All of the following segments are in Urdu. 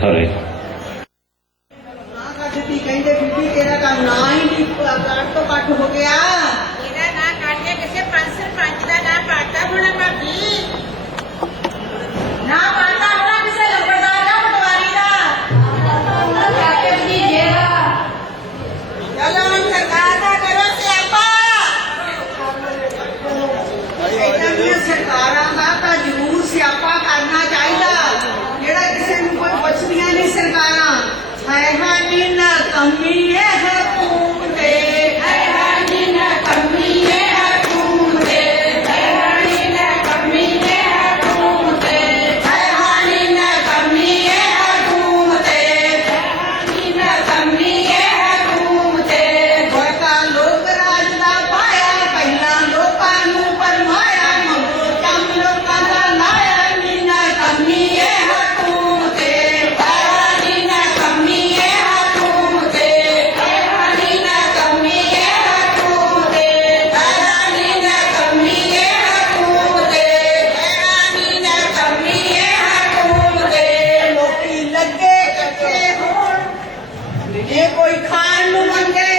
Sorry. یہ کوئی کھان بن گئے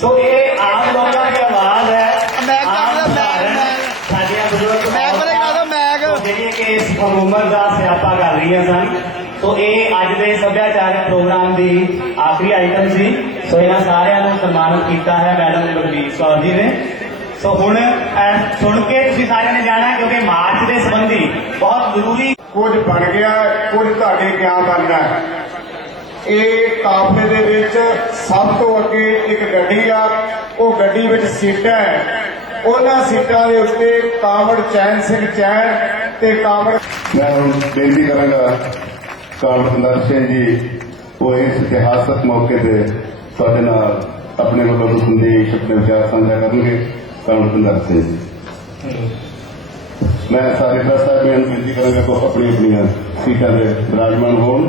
ਸੋ ਇਹ ਆਮ ਲੋਕਾਂ ਦੀ ਆਵਾਜ਼ ਹੈ ਮੈਂ ਕਰਦਾ ਮੈਂ ਸਾਡੇ ਬਜ਼ੁਰਗ ਮੈਂ ਬਰੇ ਕਹਿੰਦਾ ਮੈਂ ਜਿਹੜੀਆਂ ਕਿ ਇਸ ਉਮਰ ਦਾ ਸਿਆਪਾ ਕਰ ਰਹੀਆਂ ਸਨ ਸੋ ਇਹ ਅੱਜ ਦੇ ਸੱਭਿਆਚਾਰਕ ਪ੍ਰੋਗਰਾਮ ਦੀ ਆਖਰੀ ਆਈਟਮ ਸੀ ਸੋ ਇਹਨਾਂ ਸਾਰਿਆਂ ਨੂੰ ਸਨਮਾਨਿਤ ਕੀਤਾ ਹੈ ਮੈਡਮ ਬਲਬੀਰ ਕੌਰ ਜੀ ਨੇ ਸੋ ਹੁਣ ਸੁਣ ਕੇ ਤੁਸੀਂ ਸਾਰਿਆਂ ਨੇ ਜਾਣਾ ਕਿਉਂਕਿ ਮਾਰਚ ਦੇ ਸੰਬੰਧੀ ਬਹੁਤ ਜ਼ਰੂਰੀ ਕੁਝ ਬਣ ਗਿਆ ਕੁਝ ਤੁਹਾਡੇ ਗਿਆਨ ਬਣਦਾ ਹੈ ਇਹ ਕਾਫਲੇ ਦੇ ਵਿੱਚ ਸਭ ਤੋਂ ਅੱਗੇ ਇੱਕ ਗੱਡੀ ਆ ਉਹ ਗੱਡੀ ਵਿੱਚ ਸੀਟਾਂ ਉਹਨਾਂ ਸੀਟਾਂ ਦੇ ਉੱਤੇ ਕਾਮੜ ਚੈਨ ਸਿੰਘ ਚੈਨ ਤੇ ਕਾਮੜ ਮੈਂ ਬੇਨਤੀ ਕਰਾਂਗਾ ਕਾਮੜ ਸਿੰਘ ਜੀ ਉਹ ਇਸ ਇਤਿਹਾਸਕ ਮੌਕੇ ਤੇ ਤੁਹਾਡੇ ਨਾਲ ਆਪਣੇ ਵੱਲੋਂ ਸੰਦੇਸ਼ ਆਪਣੇ ਵਿਚਾਰ ਸਾਂਝਾ ਕਰਨਗੇ ਕਾਮੜ ਸਿੰਘ ਜੀ ਮੈਂ ਸਾਰੇ ਪ੍ਰਸਤਾਵ ਨੂੰ ਬੇਨਤੀ ਕਰਾਂਗਾ ਕੋ ਆਪਣੀ ਆਪਣੀ ਸੀਟਾਂ ਦੇ ਬਰਾਜਮਾਨ ਹੋਣ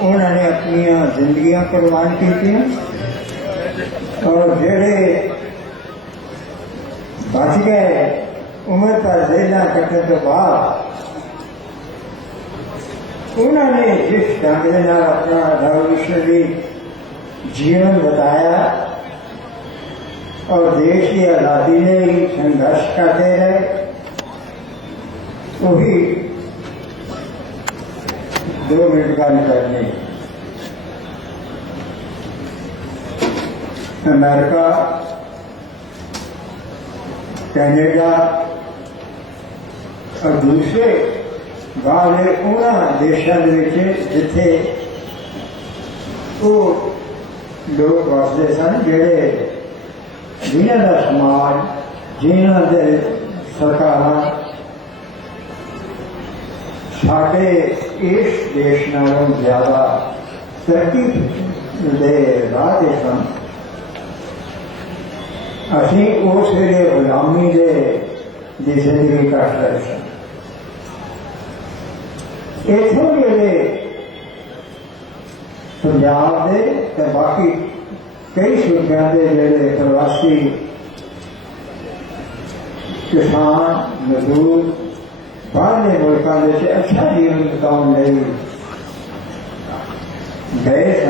انہوں نے اپنی زندگیاں پروان کی اور جڑے بچ گئے عمر پر کٹنے تو بعد انہوں نے جس اپنا روشنی جیون بتایا اور دیش کی آزادی نے سنگرش کرتے رہے وہی دو منٹ کا نکالنے امریکہ کینیڈا اور دوسرے باہر انہوں دیشوں کے وہ لوگ وستے سن جنہوں کا سماج جنہوں سرکار سم زیادہ ترکی راہ سن اوڑے علاوی کے جسے بھی کٹ رہے سونے پرواسی کسان مزدور باہر ملکوں اچھا جیون نہیں گئے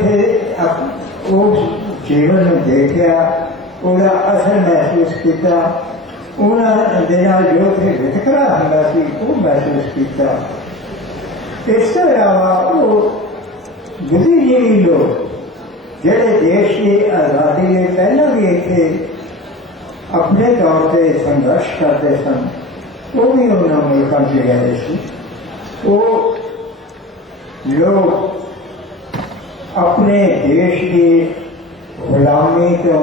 سن اس جیون دیکھا اثر محسوس کیا انہوں نے جو اتنے وتکرا ہوں سی وہ محسوس کیا اس کے علاوہ وہ بدھی لوگ جہے دیش کی آزادی نے پہلے بھی اتنے اپنے تورش کرتے سن ملکوں وہ لوگ اپنے دیش کی غلامی تو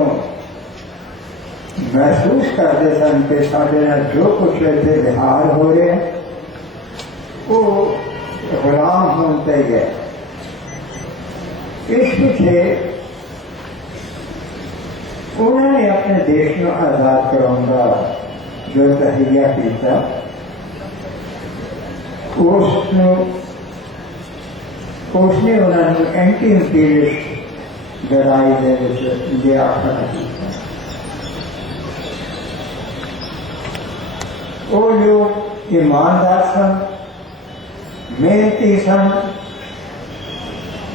محسوس کرتے سن کہ سارے جو کچھ ایسے بہار ہو رہے ہیں وہ غلام ہوتے گئے اس پچھے انہوں نے اپنے دیش میں آزاد کراؤں گا جو تحریہ پیتا اس نے انہوں نے اینٹی امپیریسٹ لڑائی دے دے آخر وہ لوگ ایماندار سن محنتی سن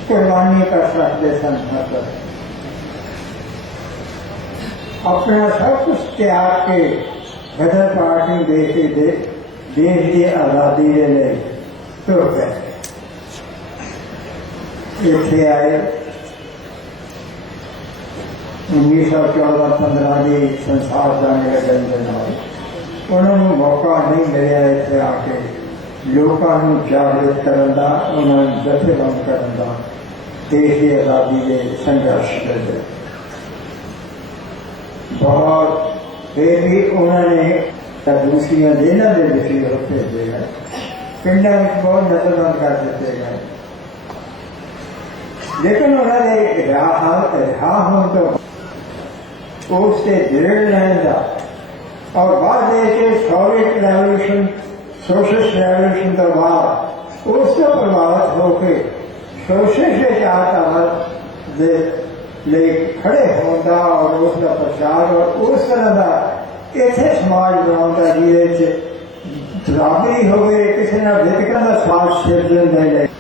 قربانی کر سکتے سن ہر اپنا سب کچھ تیار کے بدل پارٹی دے کی آزادی اتنے آئے انیس سو چودہ پندرہ کی نے موقع نہیں ملے اتنے آ کے لوگوں جاگرت کرنے ان جتر بند کرنے دیش کی آزادی سنگرش کر د اور یہ بھی انہوں نے دوسری جیل کے بچے بھیجے گئے پنڈا بہت نظر بند کر دیتے گئے لیکن انہوں نے رہا رہا ہونے تو اس سے جڑ لینا اور بعد سوویت ریولیوشن سوشلسٹ ریولیوشن تو بعد اس سے پرواوت ہو کے سوشلسٹ آ کر لے کھڑے ہوں اور اس کا پرچار اور اس طرح کا اتنے سماج بناؤں گا جی برابری ہوگی کسی نہ ویتکا کا سواد سرجن دے لے